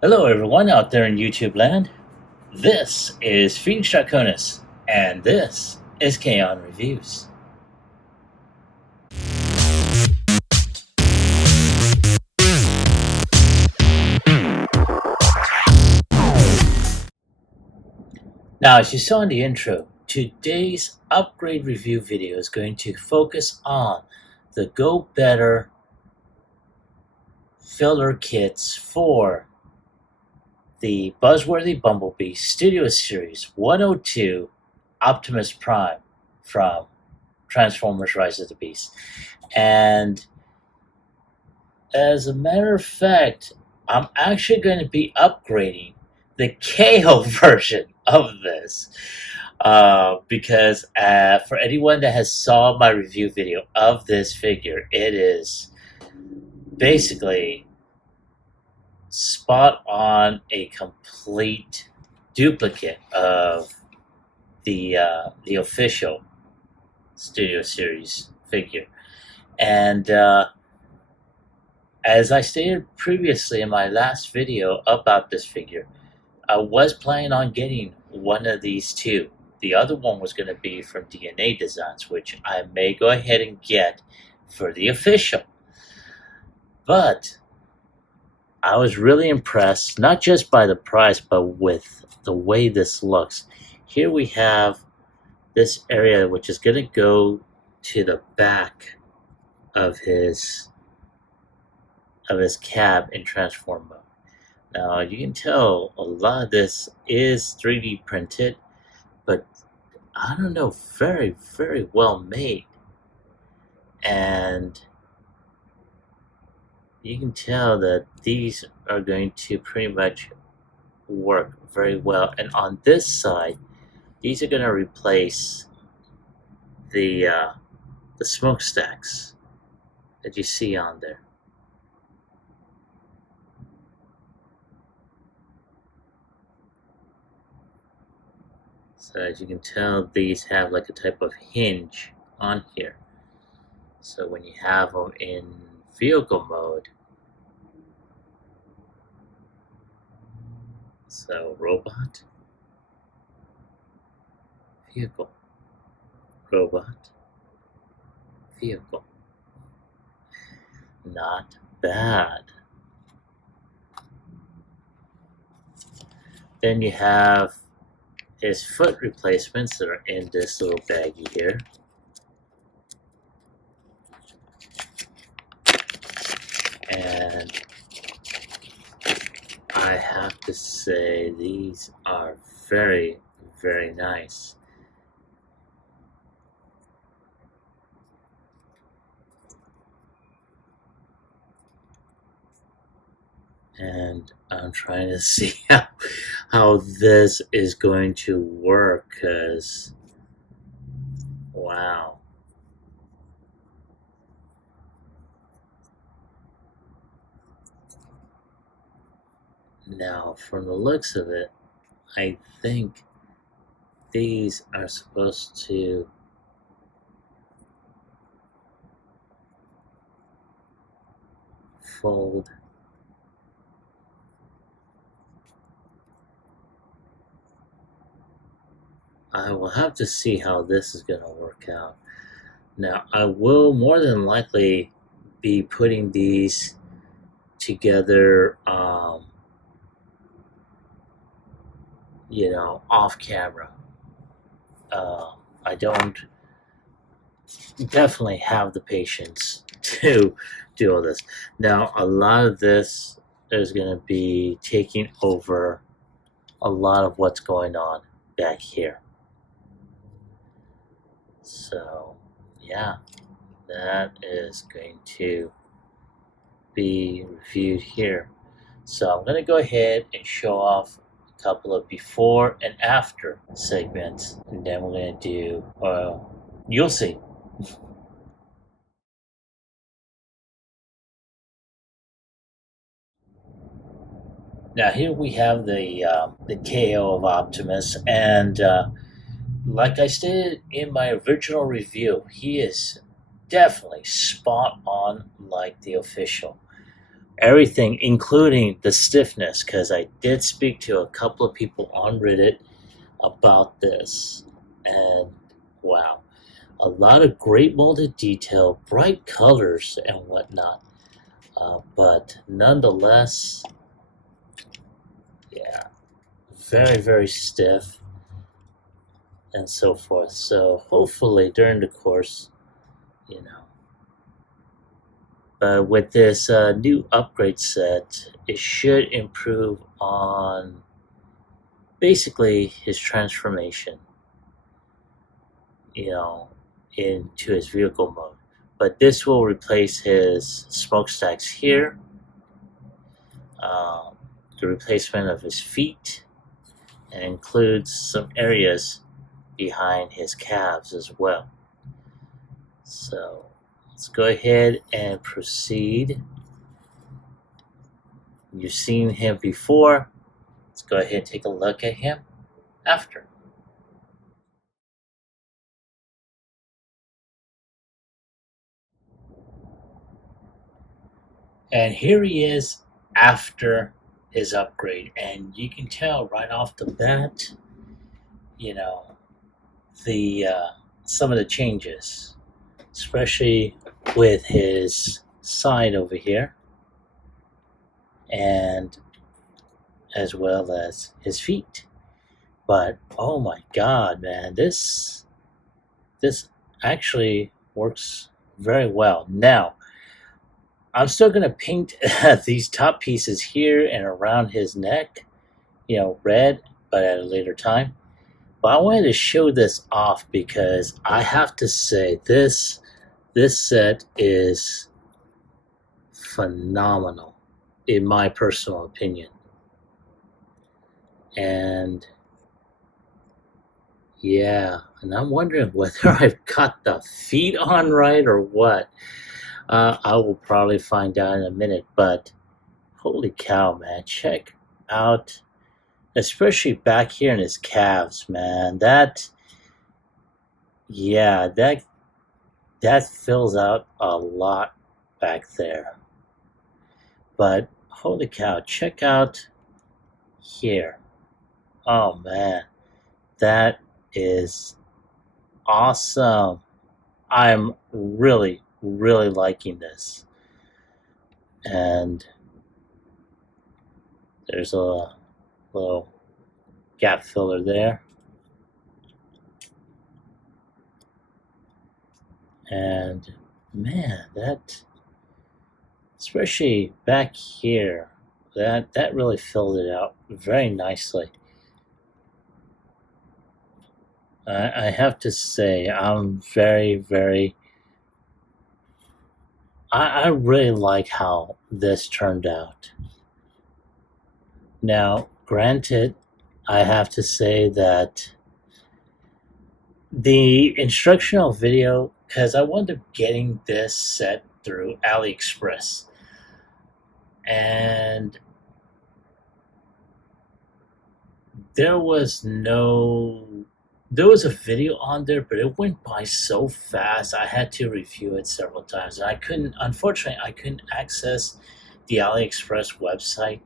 Hello, everyone out there in YouTube land. This is Phoenix Draconis, and this is KAON Reviews. Now, as you saw in the intro, today's upgrade review video is going to focus on the Go Better filler kits for the Buzzworthy Bumblebee Studio Series 102 Optimus Prime from Transformers Rise of the Beast. And as a matter of fact, I'm actually going to be upgrading the KO version of this because for anyone that has saw my review video of this figure, it is basically spot on a complete duplicate of the official Studio Series figure. And as I stated previously in my last video about this figure, I was planning on getting one of these two. The other one was going to be from DNA Designs, which I may go ahead and get for the official. But I was really impressed, not just by the price, but with the way this looks. Here we have this area which is going to go to the back of his cab in transform mode. Now you can tell a lot of this is 3D printed, but I don't know, very, very well made. And you can tell that these are going to pretty much work very well. And on this side, these are going to replace the smokestacks that you see on there. So as you can tell, these have like a type of hinge on here. So when you have them in vehicle mode, so robot, vehicle, robot, vehicle. Not bad. Then you have his foot replacements that are in this little baggie here. And I have to say, these are very, very nice. And I'm trying to see how this is going to work, because wow. Now, from the looks of it, I think these are supposed to fold. I will have to see how this is going to work out. Now, I will more than likely be putting these together, off camera. I don't definitely have the patience to do all this. Now, a lot of this is going to be taking over a lot of what's going on back here. So, yeah, that is going to be reviewed here. So I'm going to go ahead and show off a couple of before and after segments, and then we're going to do, you'll see. Now here we have the KO of Optimus, and like I stated in my original review, he is definitely spot on like the official. everything, including the stiffness, because I did speak to a couple of people on Reddit about this, and wow, a lot of great molded detail, bright colors, and whatnot. But nonetheless, yeah, very, very stiff and so forth. So hopefully during the course, you know, with this new upgrade set, it should improve on basically his transformation, you know, into his vehicle mode. But this will replace his smokestacks here, the replacement of his feet, and includes some areas behind his calves as well. So let's go ahead and proceed. You've seen him before. Let's go ahead and take a look at him after. And here he is after his upgrade. And you can tell right off the bat, you know, the some of the changes, especially with his side over here, and as well as his feet. But oh my god, man, this actually works very well. Now, I'm still gonna paint these top pieces here and around his neck, you know, red, but at a later time. But I wanted to show this off because I have to say this set is phenomenal in my personal opinion. And yeah, and I'm wondering whether I've got the feet on right or what. I will probably find out in a minute, but holy cow, man, check out, especially back here in his calves, man. Yeah, that fills out a lot back there. But holy cow, check out here. Oh man, that is awesome. I'm really, really liking this. And there's a little gap filler there. And man, that, especially back here, that really filled it out very nicely. I have to say, I'm very, very. I really like how this turned out. Now, granted, I have to say that the instructional video, because I wound up getting this set through AliExpress, and there was a video on there, but it went by so fast. I had to review it several times. And unfortunately, I couldn't access the AliExpress website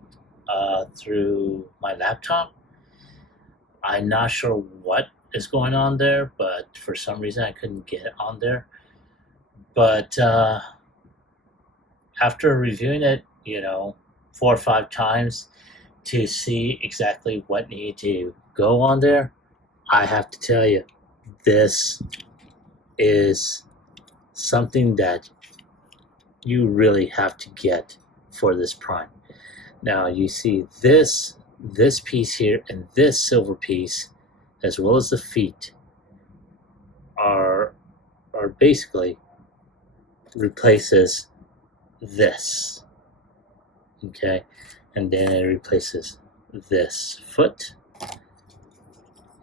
through my laptop. I'm not sure what is going on there, but for some reason I couldn't get it on there. But after reviewing it, 4 or 5 times to see exactly what needed to go on there, I have to tell you, this is something that you really have to get for this Prime. Now you see this piece here and this silver piece, as well as the feet, are basically replaces this. Okay, and then it replaces this foot.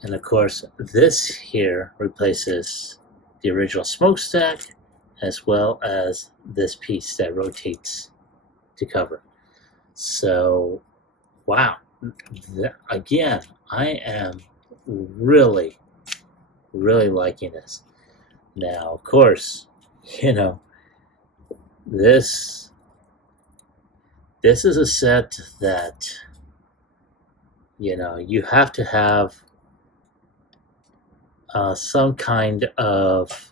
And of course, this here replaces the original smokestack, as well as this piece that rotates to cover. So, wow. Again, I am really, really liking this. Now, of course, this This is a set that, you have to have some kind of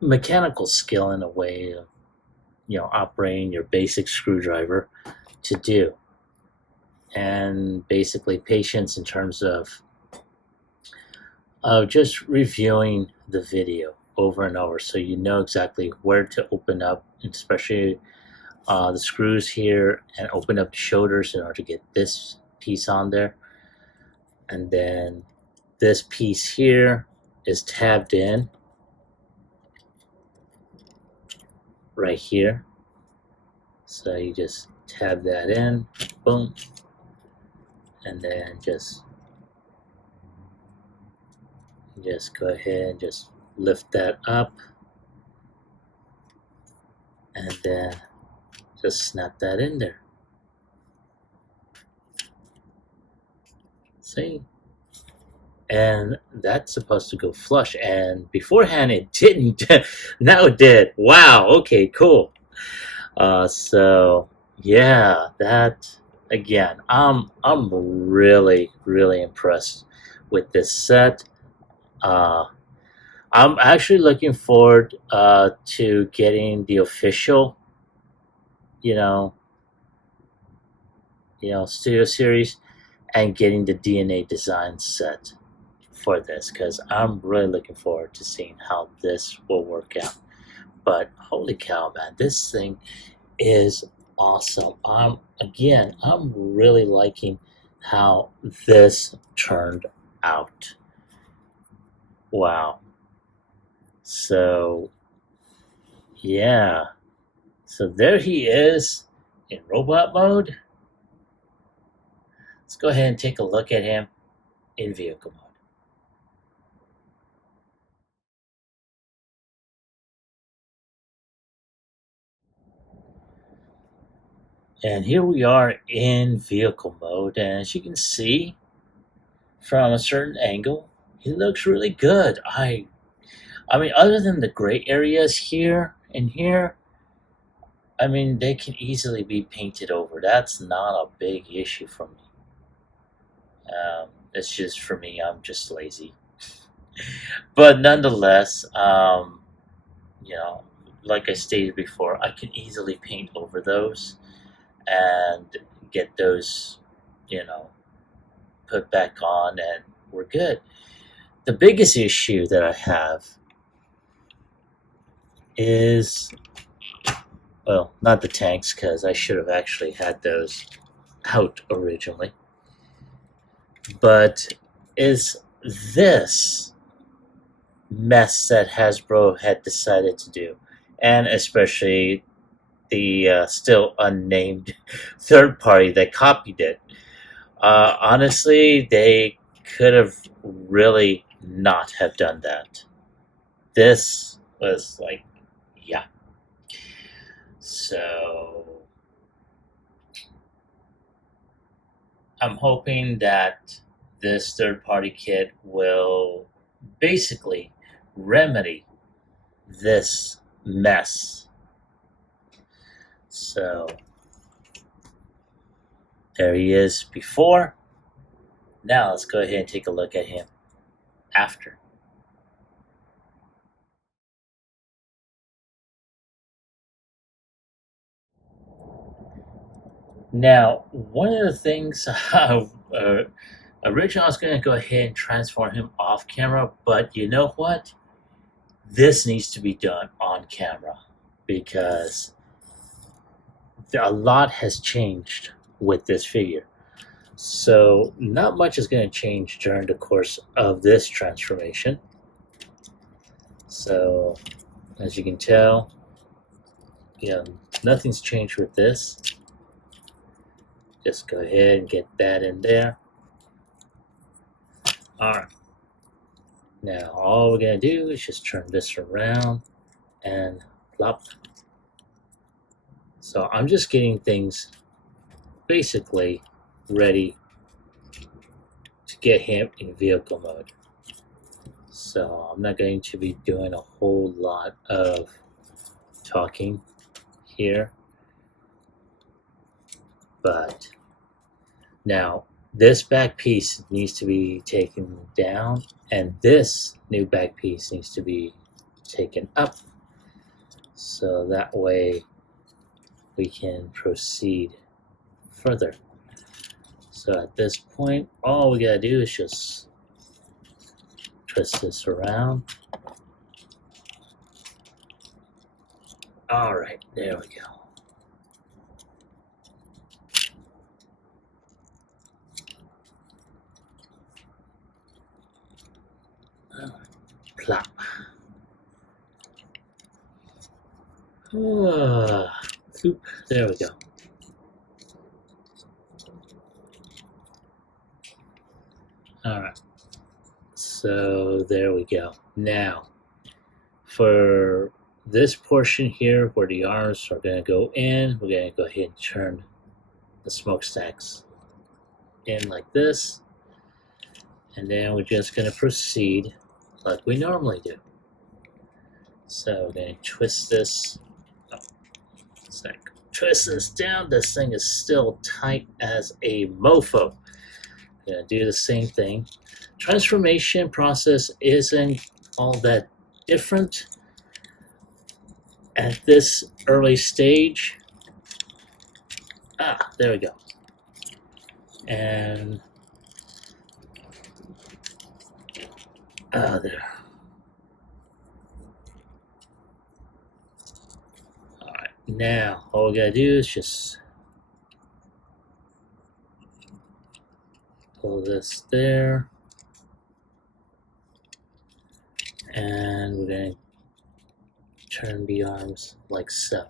mechanical skill in a way of, operating your basic screwdriver to do. And basically patience in terms of just reviewing the video over and over so you know exactly where to open up, especially the screws here, and open up the shoulders in order to get this piece on there. And then this piece here is tabbed in right here. So you just tab that in, boom, and then just go ahead and just lift that up, and then just snap that in there. See? And that's supposed to go flush, and beforehand it didn't. Now it did. Wow, okay, cool. So yeah, that again, I'm really impressed with this set. I'm actually looking forward to getting the official, you know, Studio Series, and getting the DNA design set for this, because I'm really looking forward to seeing how this will work out. But holy cow, man, this thing is awesome. Again, I'm really liking how this turned out. Wow. So yeah, so there he is in robot mode. Let's go ahead and take a look at him in vehicle mode. And here we are in vehicle mode, and as you can see from a certain angle, he looks really good. I mean, other than the gray areas here and here, I mean, they can easily be painted over. That's not a big issue for me. It's just for me, I'm just lazy. But nonetheless, like I stated before, I can easily paint over those and get those, put back on, and we're good. The biggest issue that I have is, well, not the tanks, because I should have actually had those out originally, but is this mess that Hasbro had decided to do, and especially the still unnamed third party that copied it. Honestly, they could have really not have done that. This was like, yeah. So I'm hoping that this third party kit will basically remedy this mess. So there he is before. Now let's go ahead and take a look at him after. Now, one of the things originally I was going to go ahead and transform him off camera, but you know what? This needs to be done on camera, because a lot has changed with this figure. So not much is going to change during the course of this transformation. So as you can tell, nothing's changed with this. Just go ahead and get that in there. Alright. Now all we're going to do is just turn this around and plop. So I'm just getting things basically ready to get him in vehicle mode. So I'm not going to be doing a whole lot of talking here. But now this back piece needs to be taken down, and this new back piece needs to be taken up, so that way we can proceed further. So at this point, all we gotta do is just twist this around. All right, there we go. Plop. There we go. All right. So there we go. Now, for this portion here where the arms are going to go in, we're going to go ahead and turn the smokestacks in like this. And then we're just going to proceed like we normally do. So we're going to twist this. Twist this down. This thing is still tight as a mofo. I'm going to do the same thing. Transformation process isn't all that different at this early stage. There we go. And there. All right, now all we gotta do is just pull this there, and we're going to turn the arms like so.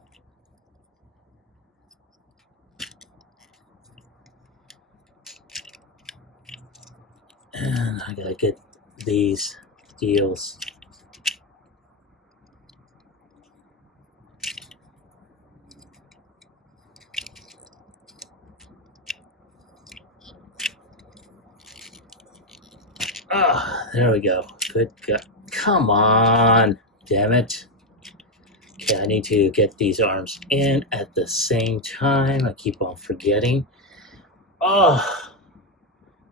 And I gotta get these deals there we go. Good God. Come on, damn it. Okay, I need to get these arms in at the same time. I keep on forgetting.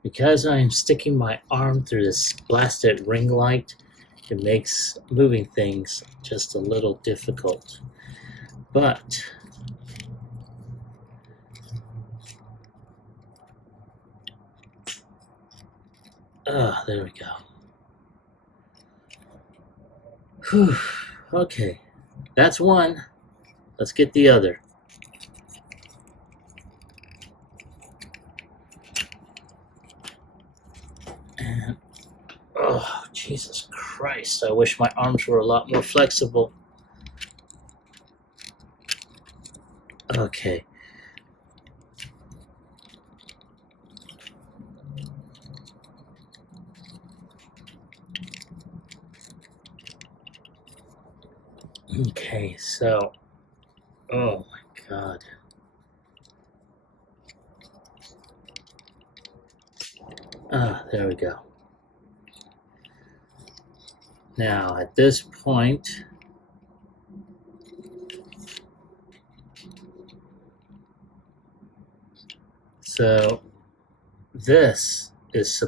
Because I'm sticking my arm through this blasted ring light, it makes moving things just a little difficult. But there we go. Whew. Okay, that's one. Let's get the other. And oh, Jesus Christ, I wish my arms were a lot more flexible. Okay. Okay, so, oh my God. There we go. Now, at this point, so this is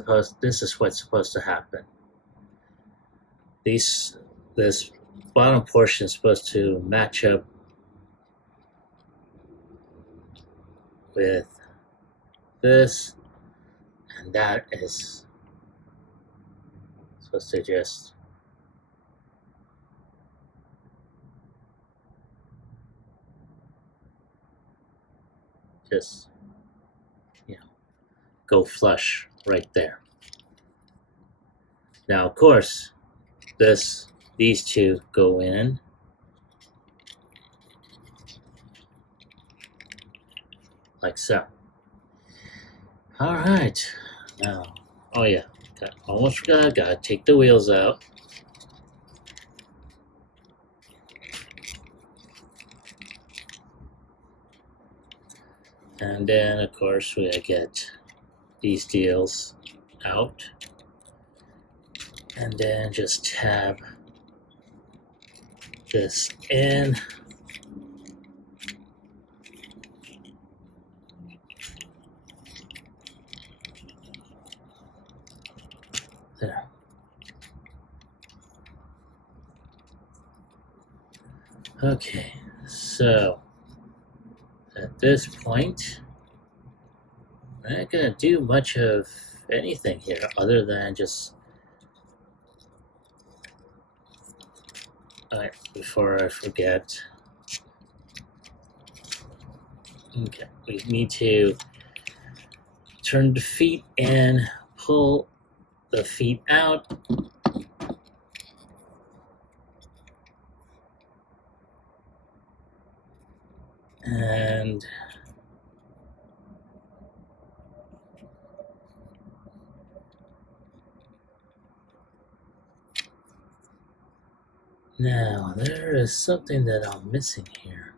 what's supposed to happen. This bottom portion is supposed to match up with this, and that is supposed to just go flush right there. Now, of course, these two go in like so. All right, now, oh yeah, almost forgot. Gotta take the wheels out. And then, of course, we gotta get these deals out. And then just tab this in. There. Okay, so at this point, I'm not gonna do much of anything here other than just. Alright, before I forget. Okay, we need to turn the feet and pull the feet out. And now there is something that I'm missing here.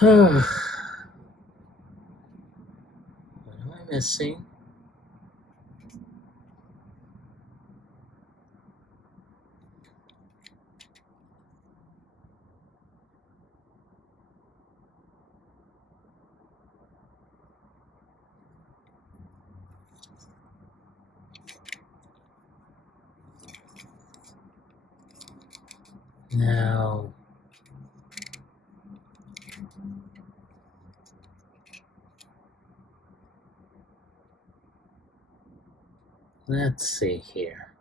What am I missing? Now, let's see here.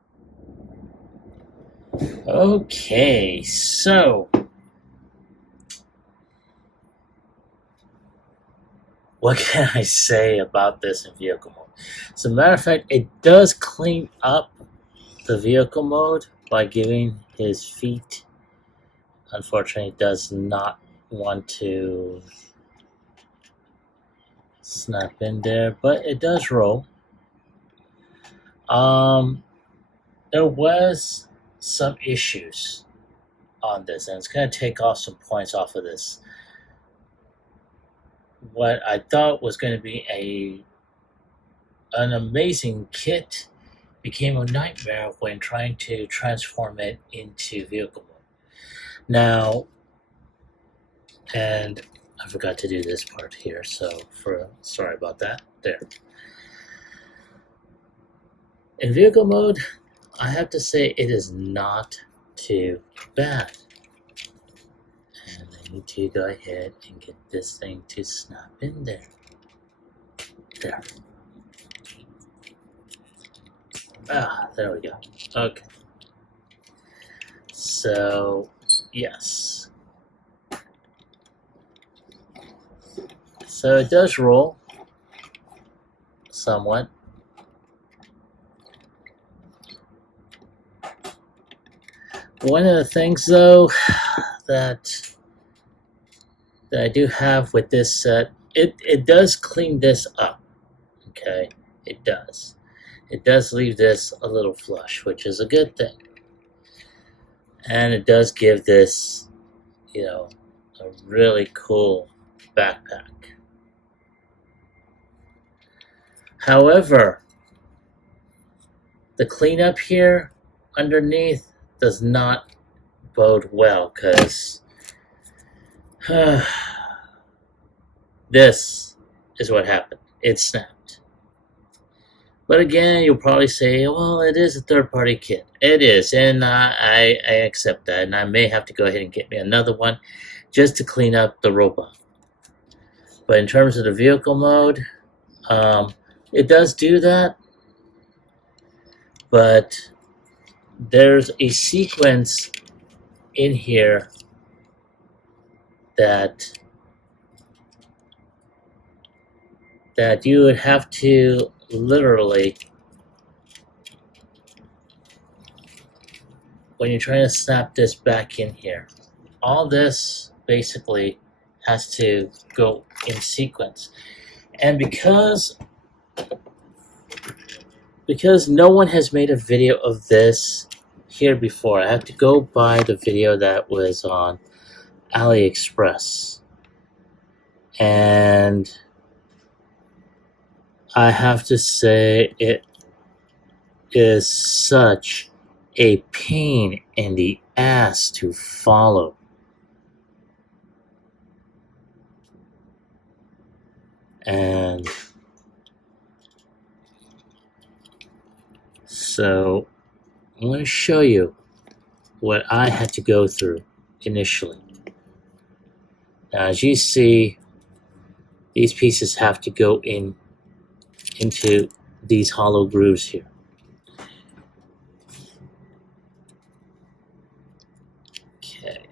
Okay, so what can I say about this in vehicle mode? As a matter of fact, it does clean up the vehicle mode by giving his feet. Unfortunately, it does not want to snap in there, but it does roll. There was some issues on this, and it's going to take off some points off of this. What I thought was going to be an amazing kit became a nightmare when trying to transform it into vehicle mode. Now, and I forgot to do this part here, so sorry about that. There. In vehicle mode, I have to say it is not too bad. And I need to go ahead and get this thing to snap in there. There. There we go. Okay. So, yes. So it does roll somewhat. One of the things, though, that I do have with this set, it does clean this up. Okay, it does. It does leave this a little flush, which is a good thing. And it does give this, a really cool backpack. However, the cleanup here underneath does not bode well, because this is what happened. It snapped. But again, you'll probably say, well, it is a third-party kit. It is, and I accept that, and I may have to go ahead and get me another one just to clean up the robot. But in terms of the vehicle mode, it does do that, but there's a sequence in here that you would have to literally, when you're trying to snap this back in here, all this basically has to go in sequence. And because no one has made a video of this here before, I have to go by the video that was on AliExpress. And I have to say it is such a pain in the ass to follow. And so I'm going to show you what I had to go through initially. Now, as you see, these pieces have to go into these hollow grooves here. Okay,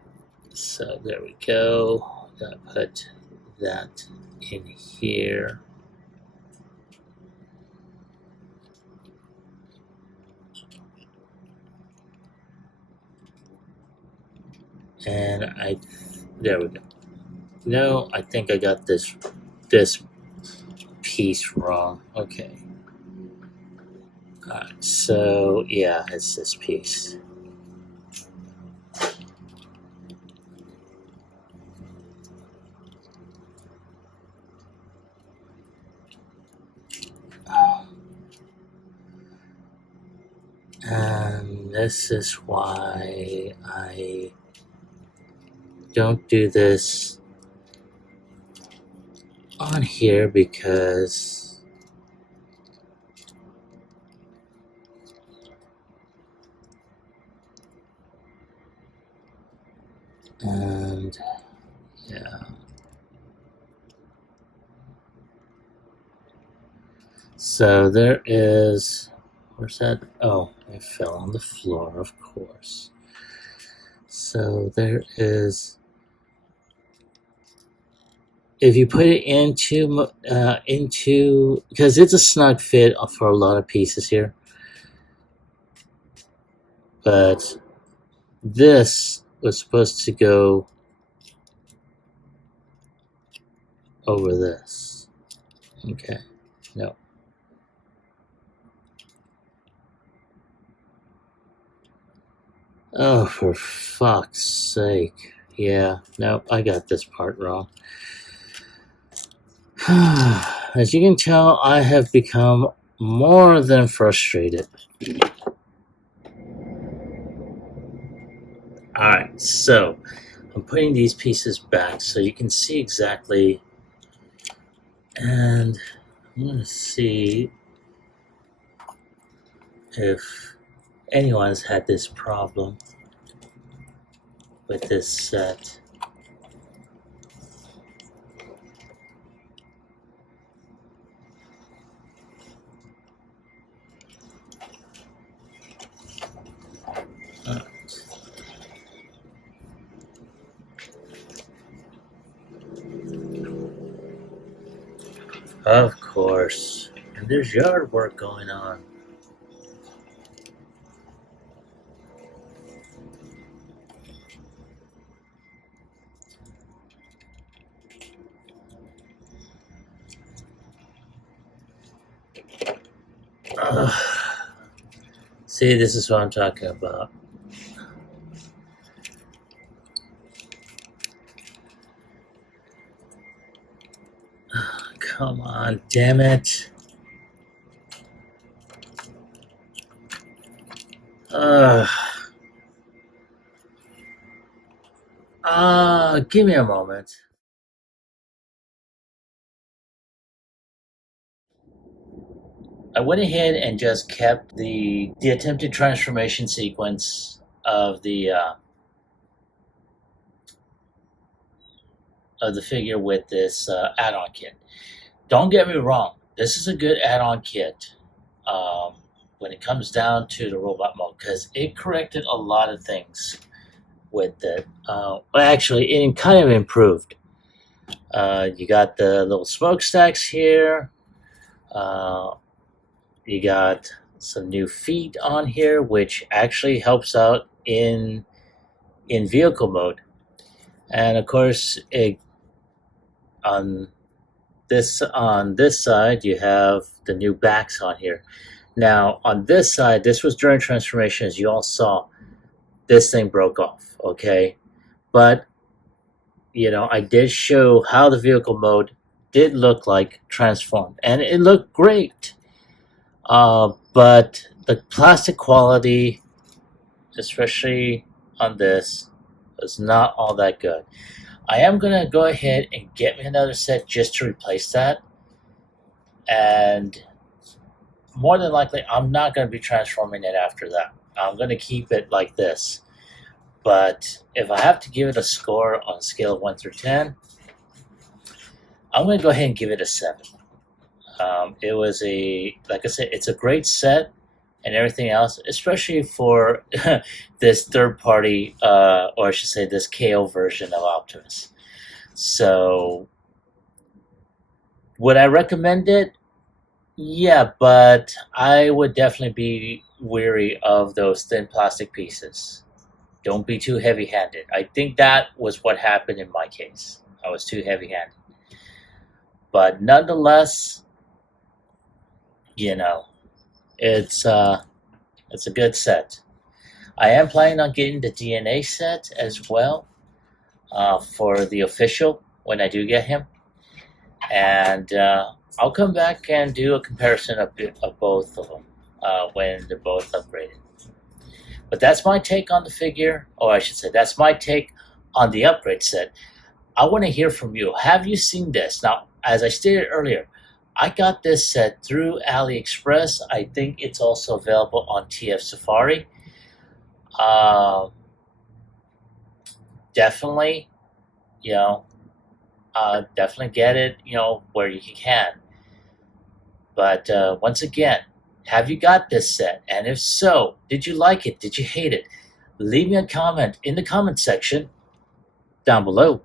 so there we go. Gotta put that in here. And there we go. No, I think I got this piece wrong. Okay. Alright, so yeah, it's this piece. And this is why I don't do this on here, because and yeah. So there is, where's that? Oh, I fell on the floor, of course. So there is, if you put it into, because it's a snug fit for a lot of pieces here, but this was supposed to go over this. Okay, no. Oh, for fuck's sake. Yeah, no, I got this part wrong. As you can tell, I have become more than frustrated. Alright, so I'm putting these pieces back so you can see exactly, and I'm going to see if anyone's had this problem with this set. Of course. And there's yard work going on. See, this is what I'm talking about. Come on, damn it. Give me a moment. I went ahead and just kept the attempted transformation sequence of the figure with this add-on kit. Don't get me wrong, this is a good add-on kit when it comes down to the robot mode, because it corrected a lot of things with it. Well, actually, it kind of improved. You got the little smokestacks here. You got some new feet on here, which actually helps out in vehicle mode. And of course, on this side, you have the new backs on here. Now, on this side, this was during transformation, as you all saw. This thing broke off, okay? But, you know, I did show how the vehicle mode did look like transformed. And it looked great. But the plastic quality especially on this, was not all that good. I am going to go ahead and get me another set just to replace that. And more than likely, I'm not going to be transforming it after that. I'm going to keep it like this. But if I have to give it a score on a scale of 1 through 10, I'm going to go ahead and give it a 7. It was like I said, it's a great set and everything else, especially for this third party, or I should say this KO version of Optimus. So, would I recommend it? Yeah, but I would definitely be wary of those thin plastic pieces. Don't be too heavy-handed. I think that was what happened in my case. I was too heavy-handed. But nonetheless, you know, it's a good set. I am planning on getting the DNA set as well for the official when I do get him, and I'll come back and do a comparison of both of them when they're both upgraded. But that's my take on the figure, or I should say, that's my take on the upgrade set. I want to hear from you. Have you seen this? Now, as I stated earlier, I got this set through AliExpress. I think it's also available on TF Safari. Definitely, definitely get it, where you can. But once again, have you got this set? And if so, did you like it? Did you hate it? Leave me a comment in the comment section down below.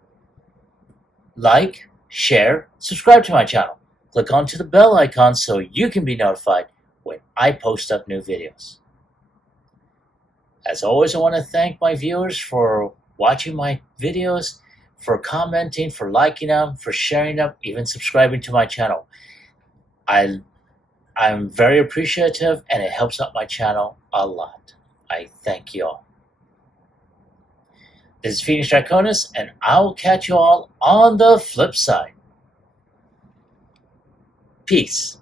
Like, share, subscribe to my channel. Click onto the bell icon so you can be notified when I post up new videos. As always, I want to thank my viewers for watching my videos, for commenting, for liking them, for sharing them, even subscribing to my channel. I'm very appreciative, and it helps out my channel a lot. I thank you all. This is Phoenix Draconis, and I'll catch you all on the flip side. Peace.